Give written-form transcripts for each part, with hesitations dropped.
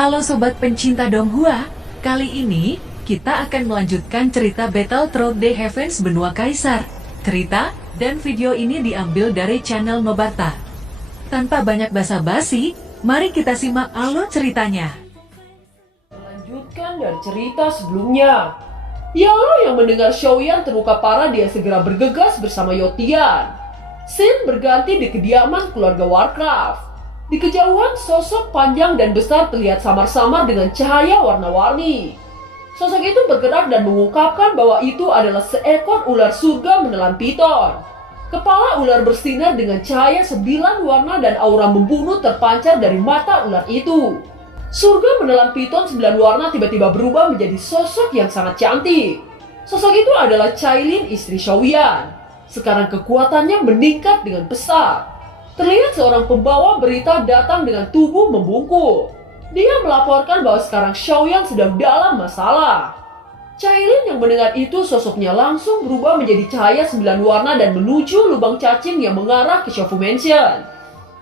Halo Sobat pencinta Donghua, kali ini kita akan melanjutkan cerita Battle Through the Heavens Benua Kaisar. Cerita dan video ini diambil dari channel Nobarta. Tanpa banyak basa-basi, mari kita simak alur ceritanya. Melanjutkan dari cerita sebelumnya, Yalo yang mendengar Xiaoyan terluka parah, dia segera bergegas bersama Yotian. Scene berganti di kediaman keluarga Warcraft. Di kejauhan, sosok panjang dan besar terlihat samar-samar dengan cahaya warna-warni. Sosok itu bergerak dan mengungkapkan bahwa itu adalah seekor ular surga menelan piton. Kepala ular bersinar dengan cahaya 9 warna dan aura membunuh terpancar dari mata ular itu. Surga menelan piton 9 warna tiba-tiba berubah menjadi sosok yang sangat cantik. Sosok itu adalah Cailin, istri Xiaoyan. Sekarang kekuatannya meningkat dengan pesat. Terlihat seorang pembawa berita datang dengan tubuh membungkuk. Dia melaporkan bahwa sekarang Xiaoyan sedang dalam masalah. Cailin yang mendengar itu, sosoknya langsung berubah menjadi cahaya 9 warna dan menuju lubang cacing yang mengarah ke Xiaofu Mansion.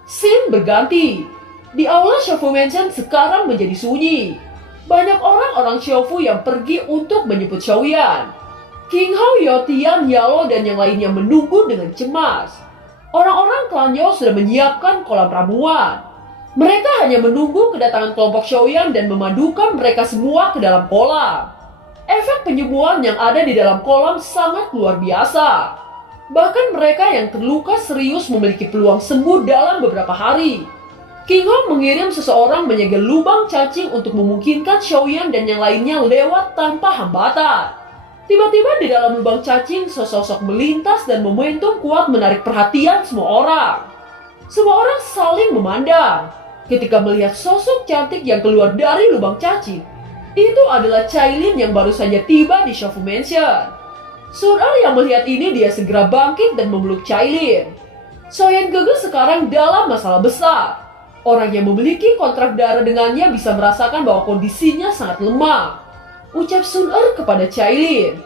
Scene berganti. Di aula Xiaofu Mansion sekarang menjadi sunyi. Banyak orang-orang Xiaofu yang pergi untuk menjemput Xiaoyan. King Hao, Yotian, Yalo, dan yang lainnya menunggu dengan cemas. Orang-orang klan Yao sudah menyiapkan kolam ramuan. Mereka hanya menunggu kedatangan kelompok Xiaoyan dan memadukan mereka semua ke dalam kolam. Efek penyembuhan yang ada di dalam kolam sangat luar biasa. Bahkan mereka yang terluka serius memiliki peluang sembuh dalam beberapa hari. King Hong mengirim seseorang menyegel lubang cacing untuk memungkinkan Xiaoyan dan yang lainnya lewat tanpa hambatan. Tiba-tiba di dalam lubang cacing, sosok melintas dan momentum kuat menarik perhatian semua orang. Semua orang saling memandang. Ketika melihat sosok cantik yang keluar dari lubang cacing, itu adalah Cailin yang baru saja tiba di Xiaofu Mansion. Sun-Er yang melihat ini, dia segera bangkit dan memeluk Cailin. Xiaoyan Gege sekarang dalam masalah besar. Orang yang memiliki kontrak darah dengannya bisa merasakan bahwa kondisinya sangat lemah. Ucap Sun-Er kepada Cailin.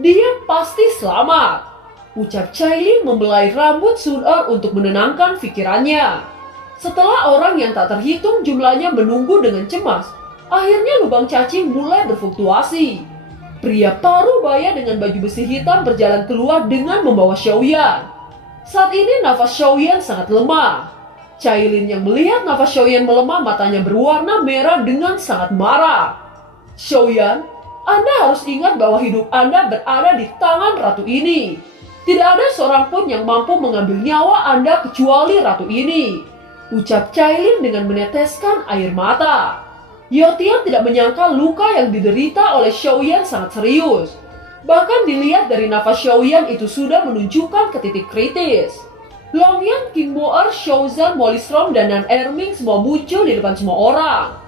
Dia pasti selamat. Ucap Cailin membelai rambut Sun-Er untuk menenangkan pikirannya. Setelah orang yang tak terhitung jumlahnya menunggu dengan cemas, akhirnya lubang cacing mulai berfluktuasi. Pria paruh baya dengan baju besi hitam berjalan keluar dengan membawa Xiaoyan. Saat ini nafas Xiaoyan sangat lemah. Cailin yang melihat nafas Xiaoyan melemah, matanya berwarna merah dengan sangat marah. Xiaoyan, Anda harus ingat bahwa hidup Anda berada di tangan ratu ini. Tidak ada seorang pun yang mampu mengambil nyawa Anda kecuali ratu ini. Ucap Cailin dengan meneteskan air mata. Yotian tidak menyangka luka yang diderita oleh Xiaoyan sangat serius. Bahkan dilihat dari nafas Xiaoyan itu sudah menunjukkan ke titik kritis. Longyan, King Moer, Xiaozan, Molistrom, dan Nan Erming semua muncul di depan semua orang.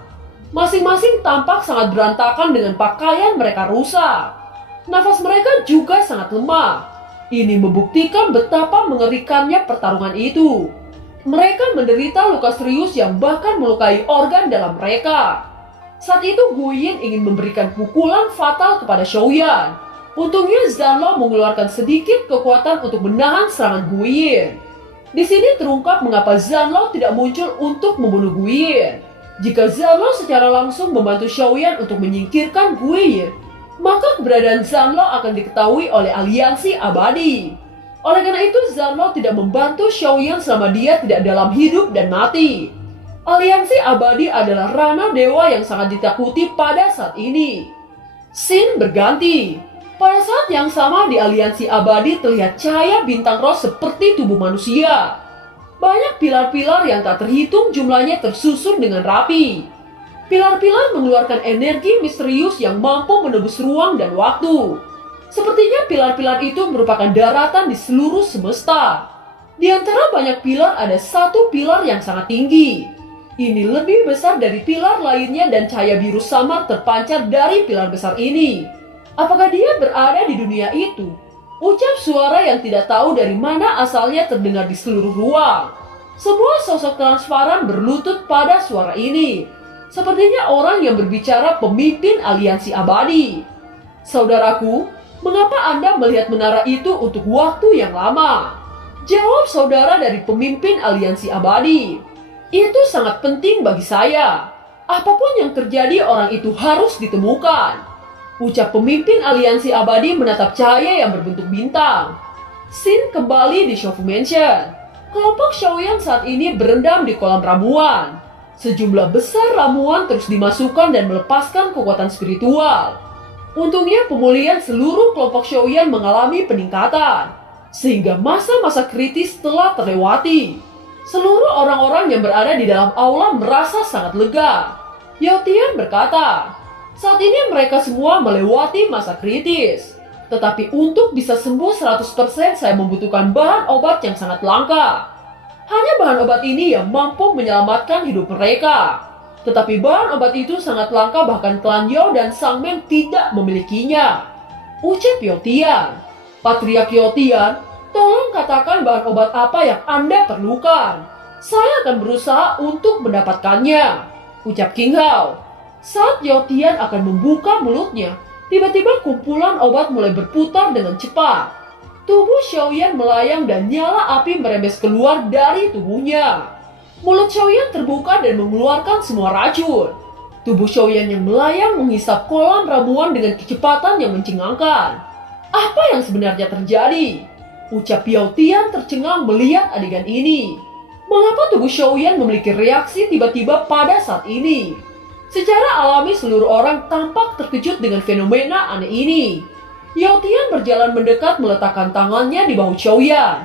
Masing-masing tampak sangat berantakan dengan pakaian mereka rusak. Nafas mereka juga sangat lemah. Ini membuktikan betapa mengerikannya pertarungan itu. Mereka menderita luka serius yang bahkan melukai organ dalam mereka. Saat itu Guyin ingin memberikan pukulan fatal kepada Xiaoyan. Untungnya Zanlo mengeluarkan sedikit kekuatan untuk menahan serangan Guyin. Di sini terungkap mengapa Zanlo tidak muncul untuk membunuh Guyin. Jika Zanlo secara langsung membantu Xiaoyan untuk menyingkirkan Guyin, maka keberadaan Zanlo akan diketahui oleh aliansi abadi. Oleh karena itu, Zanlo tidak membantu Xiaoyan selama dia tidak dalam hidup dan mati. Aliansi abadi adalah ranah dewa yang sangat ditakuti pada saat ini. Scene berganti. Pada saat yang sama di aliansi abadi terlihat cahaya bintang roh seperti tubuh manusia. Banyak pilar-pilar yang tak terhitung jumlahnya tersusun dengan rapi. Pilar-pilar mengeluarkan energi misterius yang mampu menembus ruang dan waktu. Sepertinya pilar-pilar itu merupakan daratan di seluruh semesta. Di antara banyak pilar ada satu pilar yang sangat tinggi. Ini lebih besar dari pilar lainnya dan cahaya biru samar terpancar dari pilar besar ini. Apakah dia berada di dunia itu? Ucap suara yang tidak tahu dari mana asalnya terdengar di seluruh ruang. Semua sosok transparan berlutut pada suara ini. Sepertinya orang yang berbicara pemimpin aliansi abadi. Saudaraku, mengapa Anda melihat menara itu untuk waktu yang lama? Jawab saudara dari pemimpin aliansi abadi. Itu sangat penting bagi saya. Apapun yang terjadi, orang itu harus ditemukan. Ucap pemimpin aliansi abadi menatap cahaya yang berbentuk bintang. Scene kembali di Shofu Mansion. Kelompok Shaoyan saat ini berendam di kolam ramuan. Sejumlah besar ramuan terus dimasukkan dan melepaskan kekuatan spiritual. Untungnya pemulihan seluruh kelompok Shaoyan mengalami peningkatan, sehingga masa-masa kritis telah terlewati. Seluruh orang-orang yang berada di dalam aula merasa sangat lega. Yotian berkata, saat ini mereka semua melewati masa kritis. Tetapi untuk bisa sembuh 100% saya membutuhkan bahan obat yang sangat langka. Hanya bahan obat ini yang mampu menyelamatkan hidup mereka. Tetapi bahan obat itu sangat langka, bahkan klan Yao dan Sang Men tidak memilikinya. Ucap Yotian. Patriark Yotian, tolong katakan bahan obat apa yang Anda perlukan. Saya akan berusaha untuk mendapatkannya. Ucap King Hao. Saat Yotian akan membuka mulutnya, tiba-tiba kumpulan obat mulai berputar dengan cepat. Tubuh Shaoyan melayang dan nyala api merembes keluar dari tubuhnya. Mulut Shaoyan terbuka dan mengeluarkan semua racun. Tubuh Shaoyan yang melayang menghisap kolam ramuan dengan kecepatan yang mencengangkan. Apa yang sebenarnya terjadi? Ucap Yotian tercengang melihat adegan ini. Mengapa tubuh Shaoyan memiliki reaksi tiba-tiba pada saat ini? Secara alami seluruh orang tampak terkejut dengan fenomena aneh ini. Yotian berjalan mendekat meletakkan tangannya di bahu Shaoyan.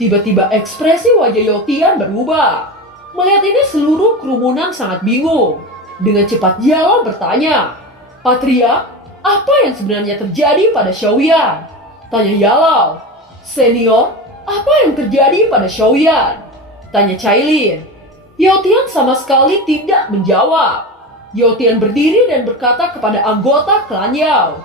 Tiba-tiba ekspresi wajah Yotian berubah. Melihat ini seluruh kerumunan sangat bingung. Dengan cepat Yalo bertanya, Patria, apa yang sebenarnya terjadi pada Shaoyan? Tanya Yalo. Senior, apa yang terjadi pada Shaoyan? Tanya Cailin. Yotian sama sekali tidak menjawab. Yotian berdiri dan berkata kepada anggota klan Yao,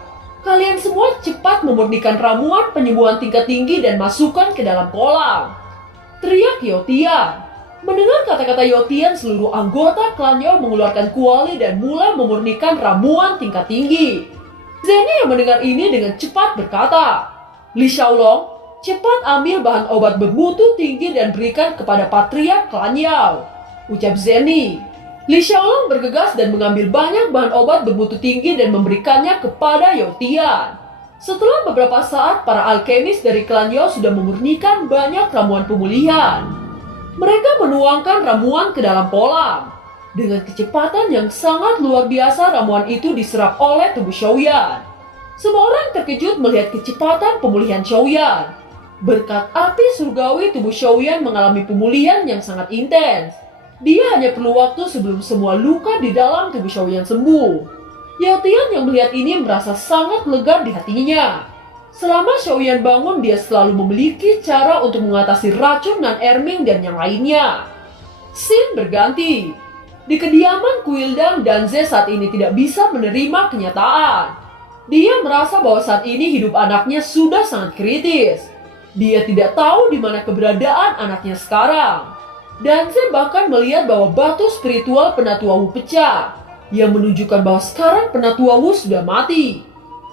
kalian semua cepat memurnikan ramuan penyembuhan tingkat tinggi dan masukkan ke dalam kolam. Teriak Yotian. Mendengar kata-kata Yotian, seluruh anggota klan Yao mengeluarkan kuali dan mulai memurnikan ramuan tingkat tinggi. Zenny yang mendengar ini dengan cepat berkata, Li Xiaolong, cepat ambil bahan obat bermutu tinggi dan berikan kepada Patriark klan Yao. Ucap Zenny. Li Xiaolong bergegas dan mengambil banyak bahan obat bermutu tinggi dan memberikannya kepada Yotian. Setelah beberapa saat, para alkemis dari klan Yao sudah memurnikan banyak ramuan pemulihan. Mereka menuangkan ramuan ke dalam kolam. Dengan kecepatan yang sangat luar biasa, ramuan itu diserap oleh tubuh Shaoyan. Semua orang terkejut melihat kecepatan pemulihan Shaoyan. Berkat api surgawi, tubuh Shaoyan mengalami pemulihan yang sangat intens. Dia hanya perlu waktu sebelum semua luka di dalam tubuh Shaoyan sembuh. Yotian yang melihat ini merasa sangat lega di hatinya. Selama Shaoyan bangun, dia selalu memiliki cara untuk mengatasi racun Nan Erming dan yang lainnya. Scene berganti. Di kediaman Quildam, Danze saat ini tidak bisa menerima kenyataan. Dia merasa bahwa saat ini hidup anaknya sudah sangat kritis. Dia tidak tahu di mana keberadaan anaknya sekarang. Danze bahkan melihat bahwa batu spiritual Penatua Wu pecah, yang menunjukkan bahwa sekarang Penatua Wu sudah mati.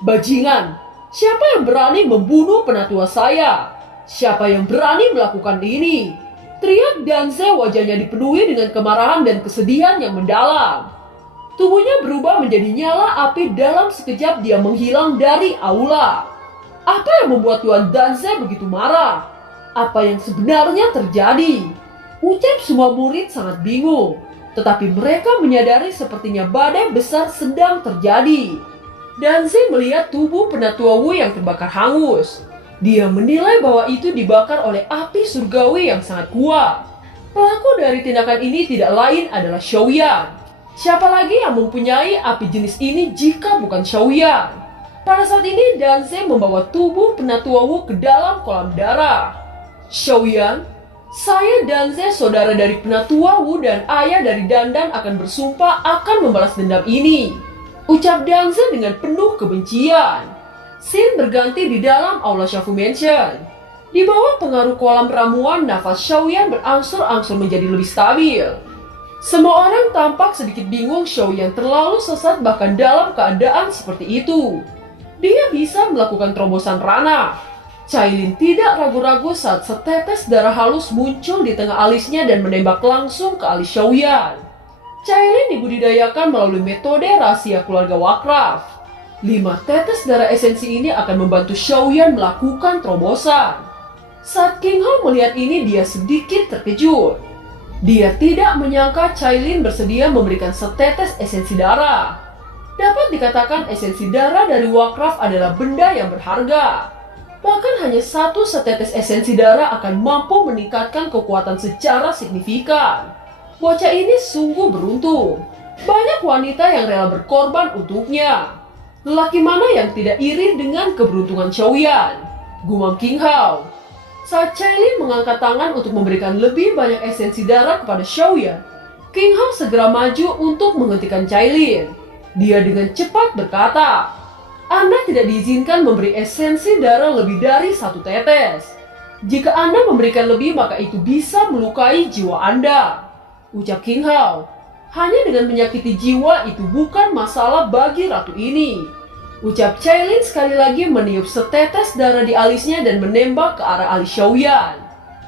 Bajingan! Siapa yang berani membunuh penatua saya? Siapa yang berani melakukan ini? Teriak Danze, wajahnya dipenuhi dengan kemarahan dan kesedihan yang mendalam. Tubuhnya berubah menjadi nyala api. Dalam sekejap dia menghilang dari aula. Apa yang membuat Tuan Danze begitu marah? Apa yang sebenarnya terjadi? Ucap semua murid sangat bingung. Tetapi mereka menyadari sepertinya badai besar sedang terjadi. Danze melihat tubuh Penatua Wu yang terbakar hangus. Dia menilai bahwa itu dibakar oleh api surgawi yang sangat kuat. Pelaku dari tindakan ini tidak lain adalah Shaoyan. Siapa lagi yang mempunyai api jenis ini jika bukan Shaoyan? Pada saat ini Danze membawa tubuh Penatua Wu ke dalam kolam darah. Shaoyan, saya Danze, saudara dari Penatua Wu dan ayah dari Dandan, akan bersumpah akan membalas dendam ini. Ucap Danze dengan penuh kebencian. Scene berganti di dalam aula Shofu Mansion. Di bawah pengaruh kolam ramuan, nafas Shaoyan berangsur-angsur menjadi lebih stabil. Semua orang tampak sedikit bingung. Shaoyan terlalu sesat bahkan dalam keadaan seperti itu. Dia bisa melakukan terobosan ranah. Cailin tidak ragu-ragu saat setetes darah halus muncul di tengah alisnya dan menembak langsung ke alis Shaoyan. Cailin dibudidayakan melalui metode rahasia keluarga Warcraft. 5 tetes darah esensi ini akan membantu Xiaoyan melakukan terobosan. Saat King Hao melihat ini, dia sedikit terkejut. Dia tidak menyangka Cailin bersedia memberikan setetes esensi darah. Dapat dikatakan esensi darah dari Warcraft adalah benda yang berharga. Bahkan hanya 1 setetes esensi darah akan mampu meningkatkan kekuatan secara signifikan. Bocah ini sungguh beruntung. Banyak wanita yang rela berkorban untuknya. Lelaki mana yang tidak iri dengan keberuntungan Xiaoyan? Gumam King Hao. Saat Cailin mengangkat tangan untuk memberikan lebih banyak esensi darah kepada Xiaoyan, King Hao segera maju untuk menghentikan Cailin. Dia dengan cepat berkata, "Anda tidak diizinkan memberi esensi darah lebih dari 1 tetes. Jika Anda memberikan lebih, maka itu bisa melukai jiwa Anda." Ucap King Hao. "Hanya dengan menyakiti jiwa itu bukan masalah bagi ratu ini." Ucap Cailin sekali lagi meniup setetes darah di alisnya dan menembak ke arah alis Xiaoyan.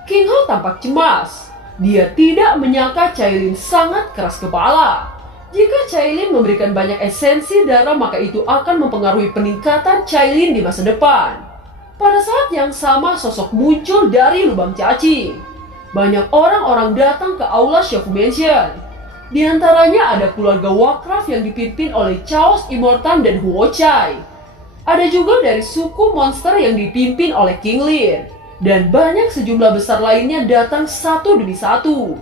King Hao tampak cemas. Dia tidak menyangka Cailin sangat keras kepala. Jika Cailin memberikan banyak esensi darah, maka itu akan mempengaruhi peningkatan Cailin di masa depan. Pada saat yang sama, sosok muncul dari lubang cacing. Banyak orang-orang datang ke aula Xiaofu Mansion. Di antaranya ada keluarga Warcraft yang dipimpin oleh Chaos Immortan dan Huo Chai. Ada juga dari suku monster yang dipimpin oleh King Lin. Dan banyak sejumlah besar lainnya datang satu demi satu.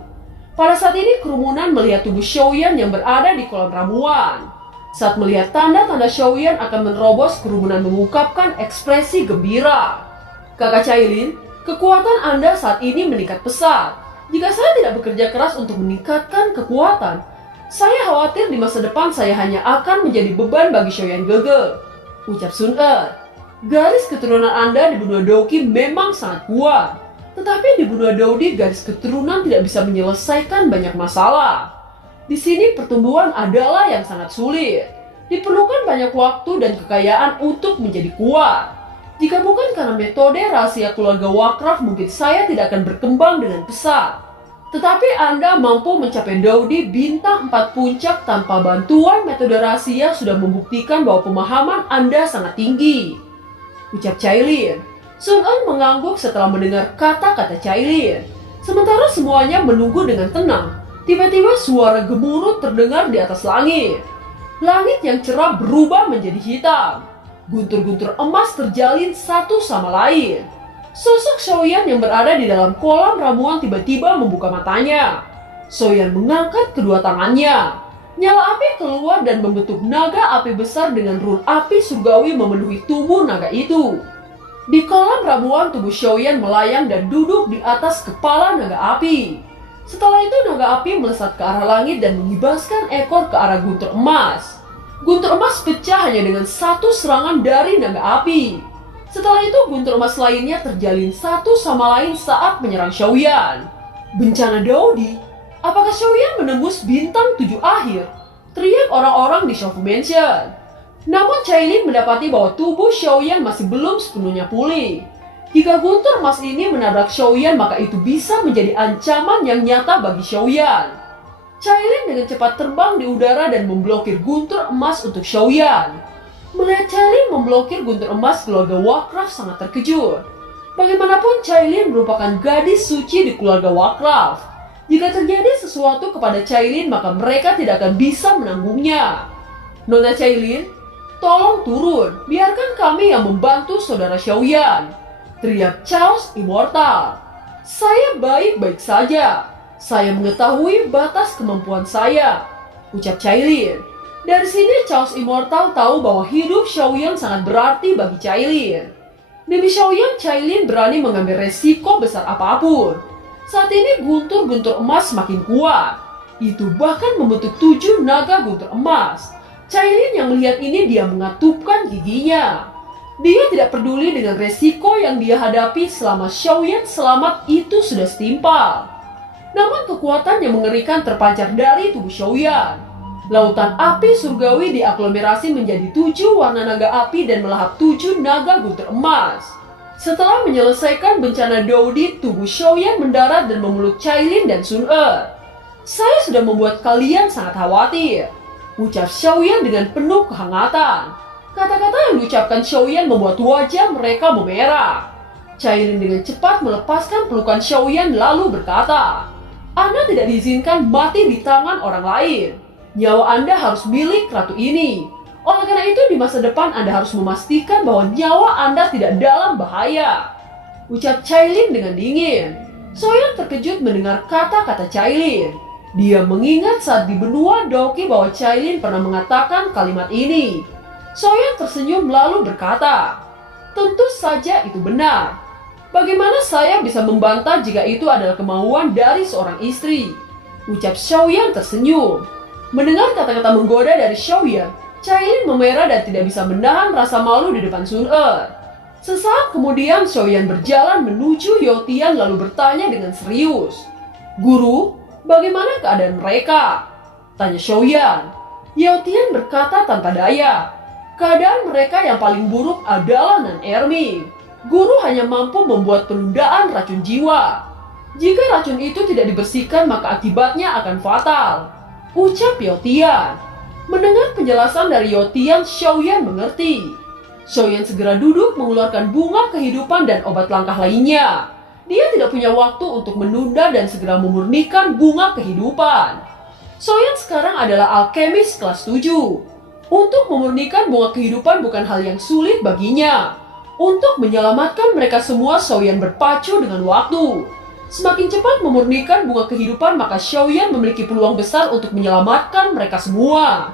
Pada saat ini kerumunan melihat tubuh Xiaoyan yang berada di kolam ramuan. Saat melihat tanda-tanda Xiaoyan akan menerobos, kerumunan mengungkapkan ekspresi gembira. "Kakak Cailin, kekuatan Anda saat ini meningkat pesat. Jika saya tidak bekerja keras untuk meningkatkan kekuatan, saya khawatir di masa depan saya hanya akan menjadi beban bagi Xiaoyan Gege," ucap Sun Er. "Garis keturunan Anda di benua Douki memang sangat kuat. Tetapi di benua Daudi garis keturunan tidak bisa menyelesaikan banyak masalah. Di sini pertumbuhan adalah yang sangat sulit. Diperlukan banyak waktu dan kekayaan untuk menjadi kuat. Jika bukan karena metode rahasia keluarga Warcraft, mungkin saya tidak akan berkembang dengan pesat. Tetapi Anda mampu mencapai Daudi bintang 4 puncak tanpa bantuan metode rahasia sudah membuktikan bahwa pemahaman Anda sangat tinggi," ucap Cailin. Sun En mengangguk setelah mendengar kata-kata Cailin. Sementara semuanya menunggu dengan tenang, tiba-tiba suara gemuruh terdengar di atas langit. Langit yang cerah berubah menjadi hitam. Guntur-guntur emas terjalin satu sama lain. Sosok Xiaoyan yang berada di dalam kolam ramuan tiba-tiba membuka matanya. Xiaoyan mengangkat kedua tangannya. Nyala api keluar dan membentuk naga api besar dengan rune api surgawi memenuhi tubuh naga itu. Di kolam ramuan, tubuh Xiaoyan melayang dan duduk di atas kepala naga api. Setelah itu naga api melesat ke arah langit dan mengibaskan ekor ke arah guntur emas. Guntur emas pecah hanya dengan 1 serangan dari naga api. Setelah itu guntur emas lainnya terjalin satu sama lain saat menyerang Xiaoyan. "Bencana Daudi? Apakah Xiaoyan menembus bintang 7 akhir?" teriak orang-orang di Xiaofu Mansion. Namun Cailin mendapati bahwa tubuh Xiaoyan masih belum sepenuhnya pulih. Jika guntur emas ini menabrak Xiaoyan, maka itu bisa menjadi ancaman yang nyata bagi Xiaoyan. Cailin dengan cepat terbang di udara dan memblokir guntur emas untuk Xiaoyan. Melihat Cailin memblokir guntur emas, keluarga Warcraft sangat terkejut. Bagaimanapun Cailin merupakan gadis suci di keluarga Warcraft. Jika terjadi sesuatu kepada Cailin, maka mereka tidak akan bisa menanggungnya. "Nona Cailin, tolong turun, biarkan kami yang membantu saudara Xiaoyan," teriak Chaos Immortal. "Saya baik-baik saja. Saya mengetahui batas kemampuan saya," ucap Cailin. Dari sini Chaos Immortal tahu bahwa hidup Xiaoyan sangat berarti bagi Cailin. Demi Xiaoyan, Cailin berani mengambil resiko besar apapun. Saat ini guntur-guntur emas semakin kuat. Itu bahkan membentuk 7 naga guntur emas. Cailin yang melihat ini, dia mengatupkan giginya. Dia tidak peduli dengan resiko yang dia hadapi selama Xiaoyan selamat itu sudah setimpal. Namun kekuatan yang mengerikan terpancar dari tubuh Xiaoyan. Lautan api surgawi diaglomerasi menjadi 7 warna naga api dan melahap 7 naga guntur emas. Setelah menyelesaikan bencana Daudi, tubuh Xiaoyan mendarat dan memeluk Cailin dan Sun Er. Saya sudah membuat kalian sangat khawatir, ucap Xiaoyan dengan penuh kehangatan. Kata-kata yang diucapkan Xiaoyan membuat wajah mereka memerah. Cailin dengan cepat melepaskan pelukan Xiaoyan lalu berkata, Anda tidak diizinkan mati di tangan orang lain. Nyawa Anda harus milik ratu ini. Oleh karena itu di masa depan Anda harus memastikan bahwa nyawa Anda tidak dalam bahaya, ucap Cailin dengan dingin. Xiaoyan terkejut mendengar kata-kata Cailin. Dia mengingat saat di benua Doki bahwa Cailin pernah mengatakan kalimat ini. Xiaoyan tersenyum lalu berkata, tentu saja itu benar. Bagaimana saya bisa membantah jika itu adalah kemauan dari seorang istri? Ucap Xiaoyan tersenyum. Mendengar kata-kata menggoda dari Xiaoyan, Cailin memerah dan tidak bisa menahan rasa malu di depan Sun Er. Sesaat kemudian Xiaoyan berjalan menuju Yotian lalu bertanya dengan serius, Guru, bagaimana keadaan mereka? Tanya Xiaoyan. Yotian berkata tanpa daya, keadaan mereka yang paling buruk adalah Nan Erming. Guru hanya mampu membuat penundaan racun jiwa. Jika racun itu tidak dibersihkan maka akibatnya akan fatal, ucap Yotian. Mendengar penjelasan dari Yotian, Xiaoyan mengerti. Xiaoyan segera duduk mengeluarkan bunga kehidupan dan obat langkah lainnya. Dia tidak punya waktu untuk menunda dan segera memurnikan bunga kehidupan. Xiaoyan sekarang adalah alkemis kelas 7. Untuk memurnikan bunga kehidupan bukan hal yang sulit baginya. Untuk menyelamatkan mereka semua, Xiaoyan berpacu dengan waktu. Semakin cepat memurnikan bunga kehidupan, maka Xiaoyan memiliki peluang besar untuk menyelamatkan mereka semua.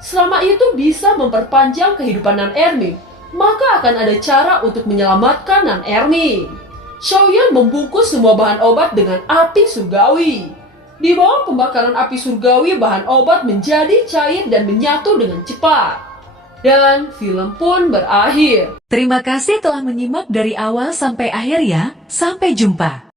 Selama itu bisa memperpanjang kehidupan Nan Erming, maka akan ada cara untuk menyelamatkan Nan Erming. Xiaoyan membungkus semua bahan obat dengan api surgawi. Di bawah pembakaran api surgawi, bahan obat menjadi cair dan menyatu dengan cepat. Dan film pun berakhir. Terima kasih telah menyimak dari awal sampai akhir ya. Sampai jumpa.